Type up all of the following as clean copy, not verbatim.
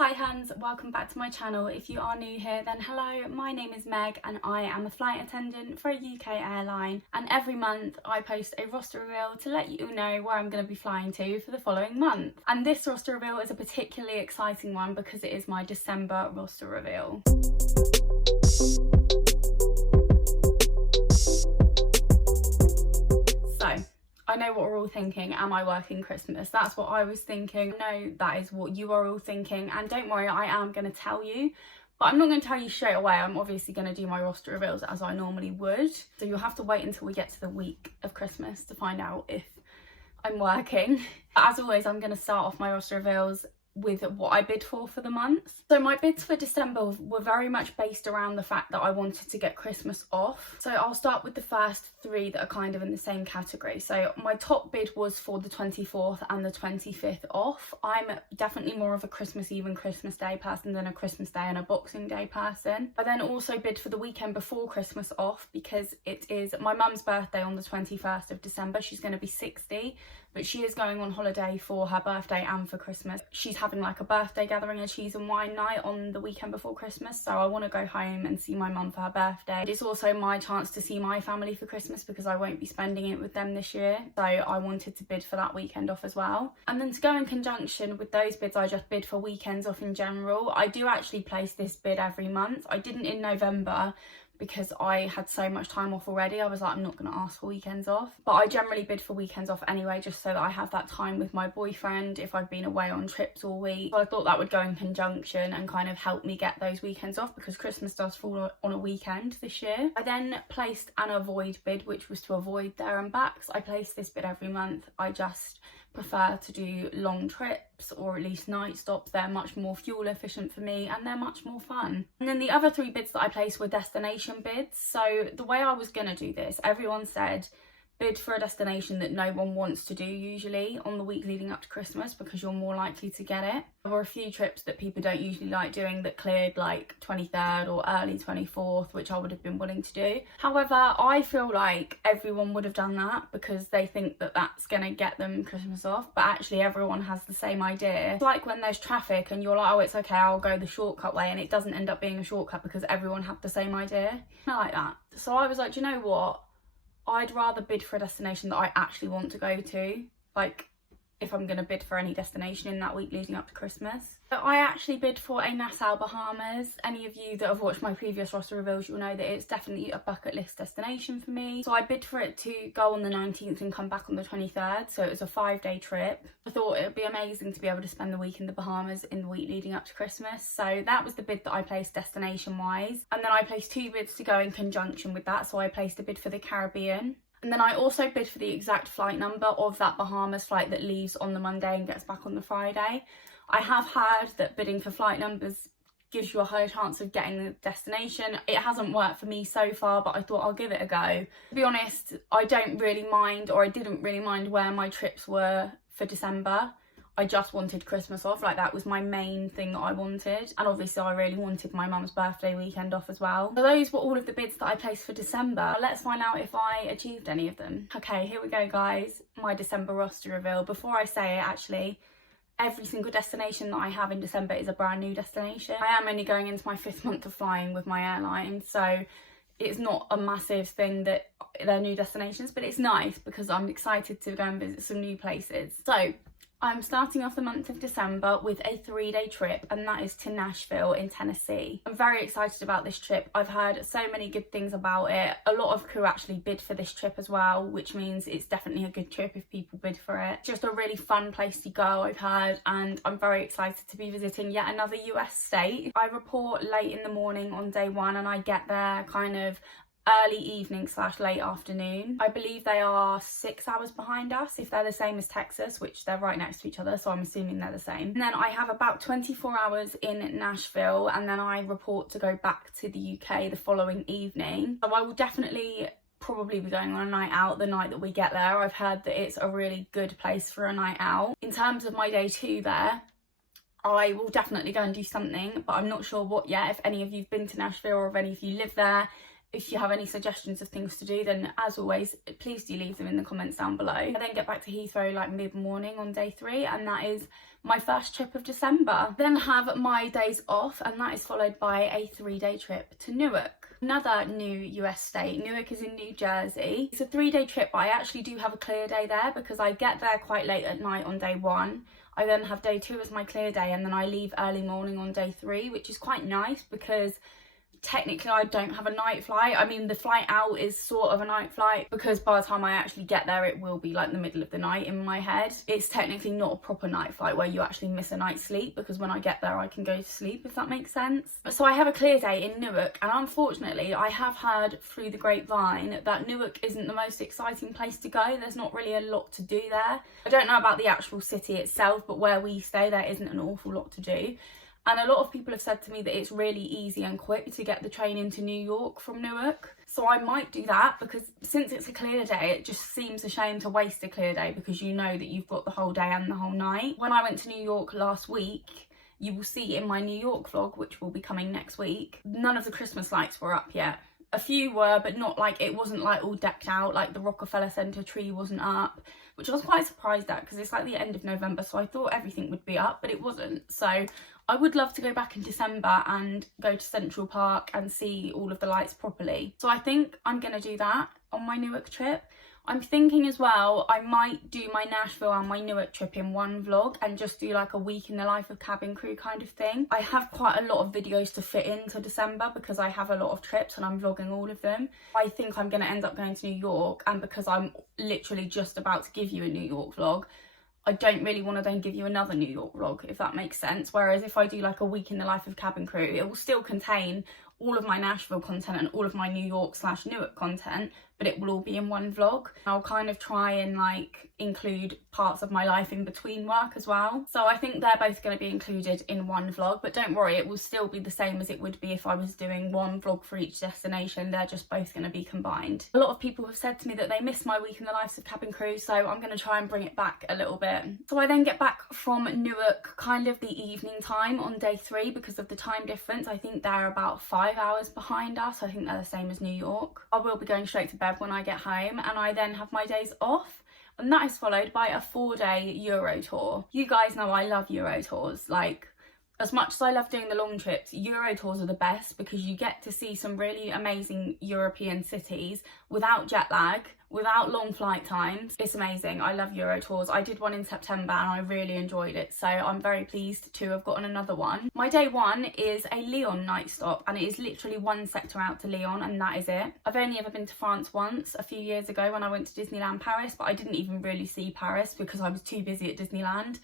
Hi Hans, welcome back to my channel. If you are new here, then hello, my name is Meg and I am a flight attendant for a UK airline, and every month I post a roster reveal to let you know where I'm going to be flying to for the following month. And this roster reveal is a particularly exciting one because it is my December roster reveal. I know what we're all thinking, am I working Christmas? That's what I was thinking. I know that is what you are all thinking, and don't worry, I am going to tell you, but I'm not going to tell you straight away. I'm obviously going to do my roster reveals as I normally would, so you'll have to wait until we get to the week of Christmas to find out if I'm working. But as always, I'm going to start off my roster reveals with what I bid for the month. So my bids for December were very much based around the fact that I wanted to get Christmas off. So I'll start with the first three that are kind of in the same category. So my top bid was for the 24th and the 25th off. I'm definitely more of a Christmas Eve and Christmas Day person than a Christmas Day and a Boxing Day person. I then also bid for the weekend before Christmas off because it is my mum's birthday on the 21st of December. She's going to be 60, but she is going on holiday for her birthday and for Christmas. She's having like a birthday gathering, a cheese and wine night on the weekend before Christmas, so I want to go home and see my mum for her birthday. It's also my chance to see my family for Christmas because I won't be spending it with them this year, so I wanted to bid for that weekend off as well. And then to go in conjunction with those bids, I just bid for weekends off in general. I do actually place this bid every month. I didn't in November because I had so much time off already. I was like, I'm not going to ask for weekends off. But I generally bid for weekends off anyway, just so that I have that time with my boyfriend if I've been away on trips all week. So I thought that would go in conjunction and kind of help me get those weekends off because Christmas does fall on a weekend this year. I then placed an avoid bid, which was to avoid there and backs. I place this bid every month. I just prefer to do long trips or at least night stops. They're much more fuel efficient for me and they're much more fun. And then the other three bids that I placed were destination bids. So the way I was gonna do this, everyone said bid for a destination that no one wants to do usually on the week leading up to Christmas because you're more likely to get it. There were a few trips that people don't usually like doing that cleared like 23rd or early 24th, which I would have been willing to do. However, I feel like everyone would have done that because they think that that's going to get them Christmas off, but actually everyone has the same idea. It's like when there's traffic and you're like, oh, it's okay, I'll go the shortcut way, and it doesn't end up being a shortcut because everyone had the same idea. I like that. So I was like, do you know what? I'd rather bid for a destination that I actually want to go to, like if I'm going to bid for any destination in that week leading up to Christmas. So I actually bid for a Nassau, Bahamas. Any of you that have watched my previous roster reveals, you'll know that it's definitely a bucket list destination for me. So I bid for it to go on the 19th and come back on the 23rd, so it was a 5-day trip. I thought it would be amazing to be able to spend the week in the Bahamas in the week leading up to Christmas, so that was the bid that I placed destination wise. And then I placed two bids to go in conjunction with that, so I placed a bid for the Caribbean. And then I also bid for the exact flight number of that Bahamas flight that leaves on the Monday and gets back on the Friday. I have heard that bidding for flight numbers gives you a higher chance of getting the destination. It hasn't worked for me so far, but I thought I'll give it a go. To be honest, I don't really mind, or I didn't really mind where my trips were for December. I just wanted Christmas off, like that was my main thing that I wanted. And obviously I really wanted my mum's birthday weekend off as well. So those were all of the bids that I placed for December. Let's find out if I achieved any of them. Okay, here we go guys, my December roster reveal. Before I say it, actually, every single destination that I have in December is a brand new destination. I am only going into my 5th month of flying with my airline, so it's not a massive thing that they're new destinations, but it's nice because I'm excited to go and visit some new places. So I'm starting off the month of December with a 3-day trip, and that is to Nashville in Tennessee. I'm very excited about this trip. I've heard so many good things about it. A lot of crew actually bid for this trip as well, which means it's definitely a good trip if people bid for it. Just a really fun place to go, I've heard, and I'm very excited to be visiting yet another US state. I report late in the morning on day one and I get there kind of early evening / late afternoon. I believe they are 6 hours behind us if they're the same as Texas, which they're right next to each other, so I'm assuming they're the same. And then I have about 24 hours in Nashville, and then I report to go back to the UK the following evening. So I will definitely probably be going on a night out the night that we get there. I've heard that it's a really good place for a night out. In terms of my day 2 there, I will definitely go and do something, but I'm not sure what yet. If any of you've been to Nashville or if any of you live there, If you have any suggestions of things to do, then as always, please do leave them in the comments down below. I then get back to Heathrow like mid-morning on day 3, and that is my first trip of December. Then have my days off, and that is followed by a 3-day trip to Newark. Another new US state. Newark is in New Jersey. It's a 3-day trip, but I actually do have a clear day there because I get there quite late at night on day 1. I then have day 2 as my clear day, and then I leave early morning on day 3, which is quite nice because technically I don't have a night flight. I mean, the flight out is sort of a night flight because by the time I actually get there it will be like the middle of the night in my head. It's technically not a proper night flight where you actually miss a night's sleep, because when I get there I can go to sleep, if that makes sense. So I have a clear day in Newark, and unfortunately I have heard through the grapevine that Newark isn't the most exciting place to go. There's not really a lot to do there. I don't know about the actual city itself, but where we stay there isn't an awful lot to do. And a lot of people have said to me that it's really easy and quick to get the train into New York from Newark. So I might do that, because since it's a clear day, it just seems a shame to waste a clear day, because you know that you've got the whole day and the whole night. When I went to New York last week, you will see in my New York vlog, which will be coming next week, none of the Christmas lights were up yet. A few were, but not like, it wasn't like all decked out, like the Rockefeller Center tree wasn't up, which I was quite surprised at because it's like the end of November, so I thought everything would be up, but it wasn't. So I would love to go back in December and go to Central Park and see all of the lights properly. So I think I'm going to do that on my Newark trip. I'm thinking as well, I might do my Nashville and my Newark trip in one vlog and just do like a week in the life of cabin crew kind of thing. I have quite a lot of videos to fit into December because I have a lot of trips and I'm vlogging all of them. I think I'm going to end up going to New York, and because I'm literally just about to give you a New York vlog, I don't really want to then give you another New York vlog, if that makes sense. Whereas if I do like a week in the life of cabin crew, it will still contain all of my Nashville content and all of my New York / Newark content, but it will all be in one vlog. I'll kind of try and like include parts of my life in between work as well. So I think they're both going to be included in one vlog, but don't worry, it will still be the same as it would be if I was doing one vlog for each destination. They're just both going to be combined. A lot of people have said to me that they miss my week in the lives of cabin crew, so I'm going to try and bring it back a little bit. So I then get back from Newark kind of the evening time on day 3 because of the time difference. I think they're about 5 hours behind us. I think they're the same as New York. I will be going straight to bed when I get home, and I then have my days off, and that is followed by a 4-day Euro tour. You guys know I love Euro tours. Like, as much as I love doing the long trips, Euro tours are the best because you get to see some really amazing European cities without jet lag, without long flight times. It's amazing. I love Euro tours. I did one in September and I really enjoyed it, so I'm very pleased to have gotten another one. My day 1 is a Lyon night stop, and it is literally one sector out to Lyon, and that is it. I've only ever been to France once, a few years ago when I went to Disneyland Paris, but I didn't even really see Paris because I was too busy at Disneyland.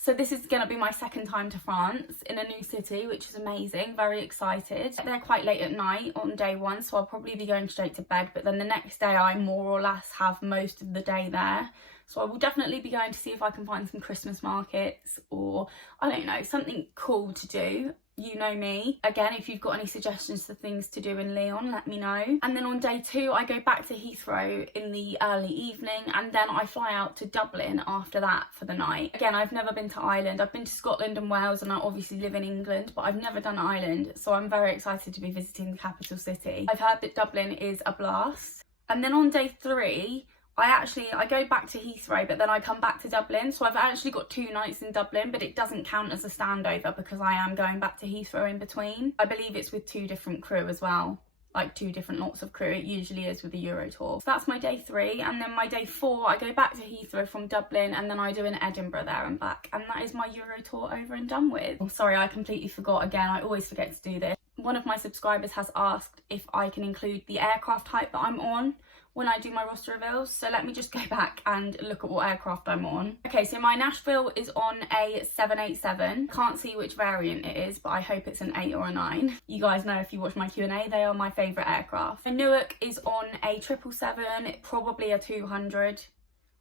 So this is going to be my second time to France in a new city, which is amazing. Very excited. They're quite late at night on day 1, so I'll probably be going straight to bed. But then the next day I more or less have most of the day there. So I will definitely be going to see if I can find some Christmas markets or, I don't know, something cool to do. You know me. Again, if you've got any suggestions for things to do in Lyon, let me know. And then on day 2, I go back to Heathrow in the early evening, and then I fly out to Dublin after that for the night. Again, I've never been to Ireland. I've been to Scotland and Wales, and I obviously live in England, but I've never done Ireland, so I'm very excited to be visiting the capital city. I've heard that Dublin is a blast. And then on day 3, I go back to Heathrow, but then I come back to Dublin. So I've actually got 2 nights in Dublin, but it doesn't count as a standover because I am going back to Heathrow in between. I believe it's with 2 different crew as well, like 2 different lots of crew. It usually is with the Euro tour. So that's my day 3. And then my day 4, I go back to Heathrow from Dublin, and then I do an Edinburgh there and back. And that is my Euro tour over and done with. Oh, sorry, I completely forgot again. I always forget to do this. One of my subscribers has asked if I can include the aircraft type that I'm on when I do my roster reveals, so let me just go back and look at what aircraft I'm on. Okay, so my Nashville is on a 787. Can't see which variant it is, but I hope it's an 8 or a 9. You guys know if you watch my Q&A, they are my favourite aircraft. My Newark is on a 777, probably a 200.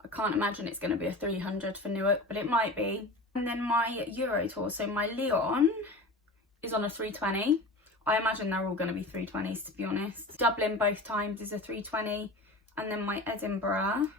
I can't imagine it's going to be a 300 for Newark, but it might be. And then my Euro tour, so my Lyon is on a 320. I imagine they're all going to be 320s, to be honest. Dublin both times is a 320. And then my Edinburgh,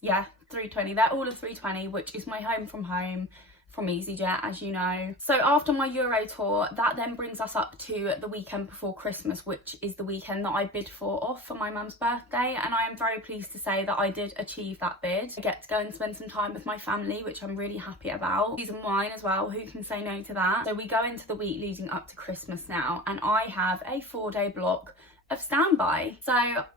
yeah, 320. They're all a 320, which is my home from home. from EasyJet, as you know. So after my Euro tour, that then brings us up to the weekend before Christmas, which is the weekend that I bid for off for my mum's birthday, and I am very pleased to say that I did achieve that bid. I get to go and spend some time with my family, which I'm really happy about. Cheese and wine as well, who can say no to that? So we go into the week leading up to Christmas now, and I have a 4-day block of standby. So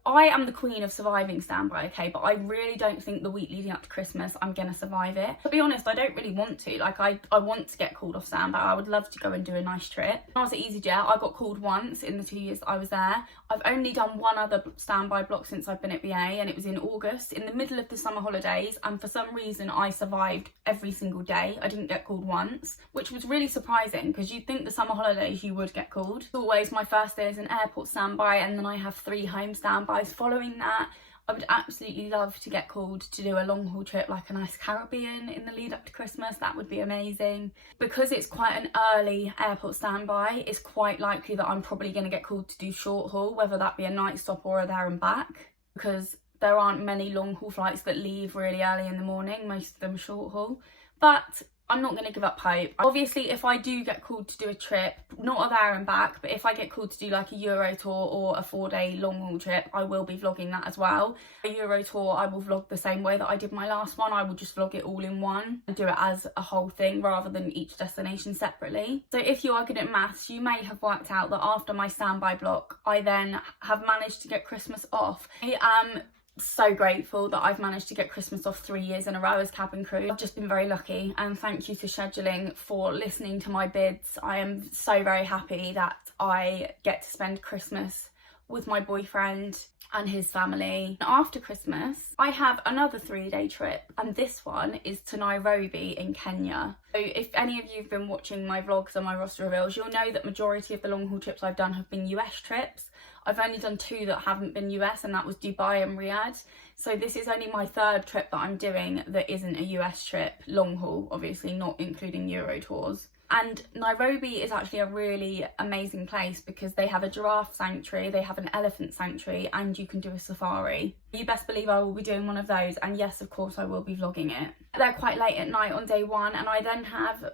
I am the queen of surviving standby, okay, but I really don't think the week leading up to Christmas I'm gonna survive it. To be honest, I don't really want to. Like, I want to get called off standby. I would love to go and do a nice trip. When I was at EasyJet, I got called once in the 2 years that I was there. I've only done one other standby block since I've been at BA, and it was in August, in the middle of the summer holidays, and for some reason I survived every single day. I didn't get called once, which was really surprising because you'd think the summer holidays you would get called. As always, my first day is an airport standby, and then I have 3 home standbys following that. I would absolutely love to get called to do a long haul trip, like a nice Caribbean in the lead up to Christmas. That would be amazing. Because it's quite an early airport standby, it's quite likely that I'm probably going to get called to do short haul, whether that be a night stop or a there and back, because there aren't many long haul flights that leave really early in the morning. Most of them are short haul. But I'm not going to give up hope. Obviously, if I do get called to do a trip, not a there and back, but if I get called to do like a Euro tour or a 4-day long haul trip, I will be vlogging that as well. A Euro tour, I will vlog the same way that I did my last one. I will just vlog it all in one and do it as a whole thing rather than each destination separately. So if you are good at maths, you may have worked out that after my standby block, I then have managed to get Christmas off. I am so grateful that I've managed to get Christmas off 3 years in a row as cabin crew. I've just been very lucky, and thank you to scheduling for listening to my bids. I am so very happy that I get to spend Christmas with my boyfriend and his family. After Christmas, I have another 3-day trip, and this one is to Nairobi in Kenya. So if any of you have been watching my vlogs and my roster reveals, you'll know that majority of the long haul trips I've done have been US trips. I've only done 2 that haven't been US, and that was Dubai and Riyadh. So this is only my 3rd trip that I'm doing that isn't a US trip, long haul, obviously not including Euro tours. And Nairobi is actually a really amazing place because they have a giraffe sanctuary, they have an elephant sanctuary, and you can do a safari. You best believe I will be doing one of those, and yes, of course I will be vlogging it. They're quite late at night on day 1, and I then have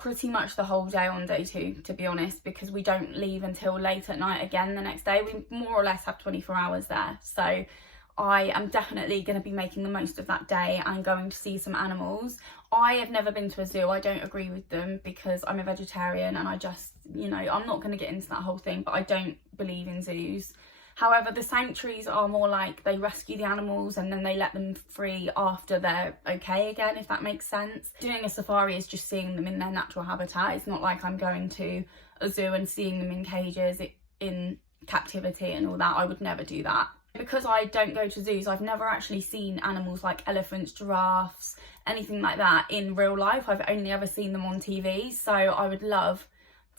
pretty much the whole day on day 2, to be honest, because we don't leave until late at night again the next day. We more or less have 24 hours there, so I am definitely going to be making the most of that day and going to see some animals. I have never been to a zoo. I don't agree with them because I'm a vegetarian, and I just, you know, I'm not going to get into that whole thing, but I don't believe in zoos. However, the sanctuaries are more like they rescue the animals and then they let them free after they're okay again, if that makes sense. Doing a safari is just seeing them in their natural habitat. It's not like I'm going to a zoo and seeing them in cages in captivity and all that. I would never do that. Because I don't go to zoos, I've never actually seen animals like elephants, giraffes, anything like that in real life. I've only ever seen them on TV, so I would love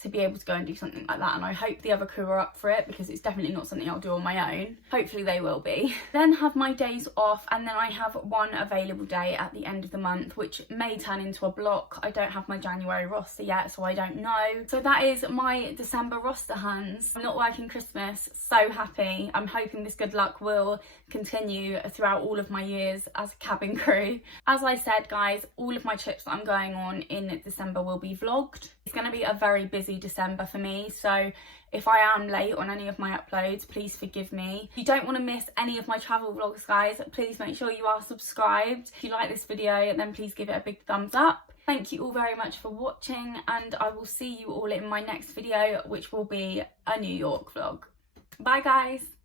to be able to go and do something like that, and I hope the other crew are up for it because it's definitely not something I'll do on my own. Hopefully they will be. Then have my days off, and then I have one available day at the end of the month which may turn into a block. I don't have my January roster yet, so I don't know. So that is my December roster, Hans. I'm not working Christmas, so happy. I'm hoping this good luck will continue throughout all of my years as a cabin crew. As I said, guys, all of my trips that I'm going on in December will be vlogged. It's going to be a very busy December for me, so if I am late on any of my uploads, please forgive me. If you don't want to miss any of my travel vlogs, guys, please make sure you are subscribed. If you like this video, then please give it a big thumbs up. Thank you all very much for watching, and I will see you all in my next video, which will be a New York vlog. Bye, guys.